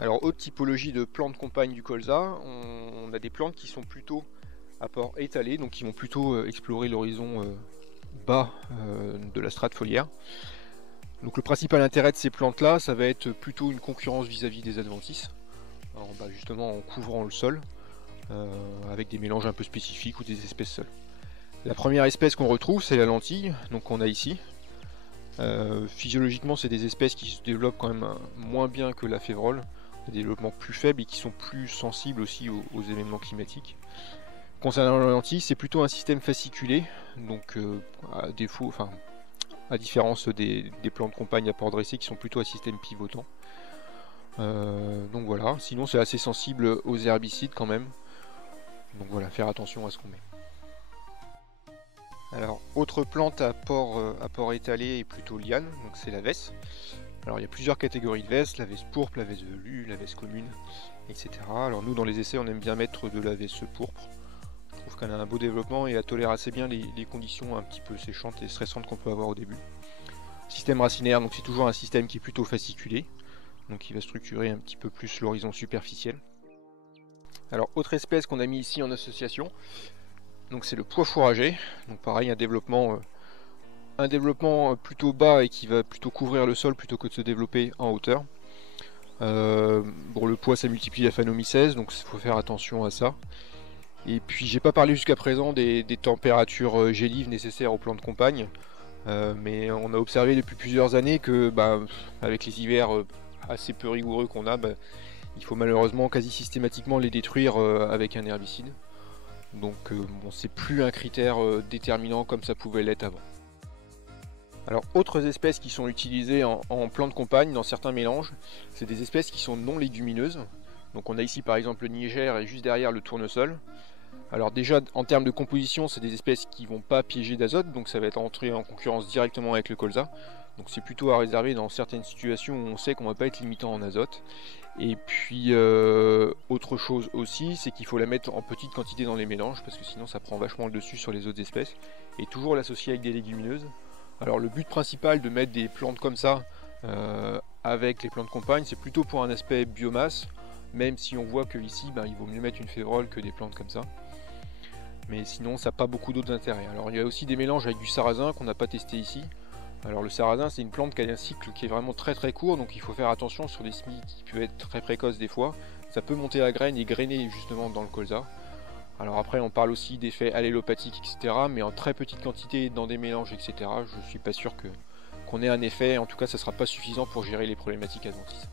Alors, autre typologie de plantes compagne du colza, on a des plantes qui sont plutôt à port étalé, donc qui vont plutôt explorer l'horizon bas de la strate foliaire. Donc le principal intérêt de ces plantes-là, ça va être plutôt une concurrence vis-à-vis des adventices, justement en couvrant le sol, avec des mélanges un peu spécifiques ou des espèces seules. La première espèce qu'on retrouve, c'est la lentille, donc qu'on a ici. Physiologiquement, c'est des espèces qui se développent quand même moins bien que la févrole, des développements plus faibles et qui sont plus sensibles aussi aux événements climatiques. Concernant la lentille, c'est plutôt un système fasciculé, donc à différence des plantes compagnes à port dressé qui sont plutôt à système pivotant. Donc voilà, sinon c'est assez sensible aux herbicides quand même. Donc voilà, faire attention à ce qu'on met. Alors, autre plante à port étalé et plutôt liane, donc c'est la vesse. Alors il y a plusieurs catégories de vesse, la vesse pourpre, la vesse velue, la vesse commune, etc. Alors nous dans les essais on aime bien mettre de la vesse pourpre. Je trouve qu'elle a un beau développement et elle tolère assez bien les conditions un petit peu séchantes et stressantes qu'on peut avoir au début. Système racinaire, donc c'est toujours un système qui est plutôt fasciculé, donc qui va structurer un petit peu plus l'horizon superficiel. Alors autre espèce qu'on a mis ici en association, donc c'est le pois fourrager. Donc pareil, un développement plutôt bas et qui va plutôt couvrir le sol plutôt que de se développer en hauteur. Bon, le pois ça multiplie la phanomycèse, donc il faut faire attention à ça. Et puis j'ai pas parlé jusqu'à présent des températures gélives nécessaires aux plantes compagnes, mais on a observé depuis plusieurs années que avec les hivers assez peu rigoureux qu'on a, il faut malheureusement quasi systématiquement les détruire avec un herbicide. Donc bon, c'est plus un critère déterminant comme ça pouvait l'être avant. Alors autres espèces qui sont utilisées en plantes compagnes dans certains mélanges, c'est des espèces qui sont non légumineuses. Donc on a ici par exemple le niger et juste derrière le tournesol. Alors déjà en termes de composition, c'est des espèces qui vont pas piéger d'azote, donc ça va être entré en concurrence directement avec le colza. Donc c'est plutôt à réserver dans certaines situations où on sait qu'on va pas être limitant en azote. Et puis autre chose aussi, c'est qu'il faut la mettre en petite quantité dans les mélanges, parce que sinon ça prend vachement le dessus sur les autres espèces. Et toujours l'associer avec des légumineuses. Alors le but principal de mettre des plantes comme ça avec les plantes compagnes, c'est plutôt pour un aspect biomasse, même si on voit que ici il vaut mieux mettre une févrole que des plantes comme ça. Mais sinon ça n'a pas beaucoup d'autres intérêts. Alors il y a aussi des mélanges avec du sarrasin qu'on n'a pas testé ici. Alors le sarrasin c'est une plante qui a un cycle qui est vraiment très très court, donc il faut faire attention sur des semis qui peuvent être très précoces des fois. Ça peut monter à graines et grainer justement dans le colza. Alors après on parle aussi d'effets allélopathiques etc. Mais en très petite quantité dans des mélanges etc. Je suis pas sûr qu'on ait un effet, en tout cas ça sera pas suffisant pour gérer les problématiques adventices.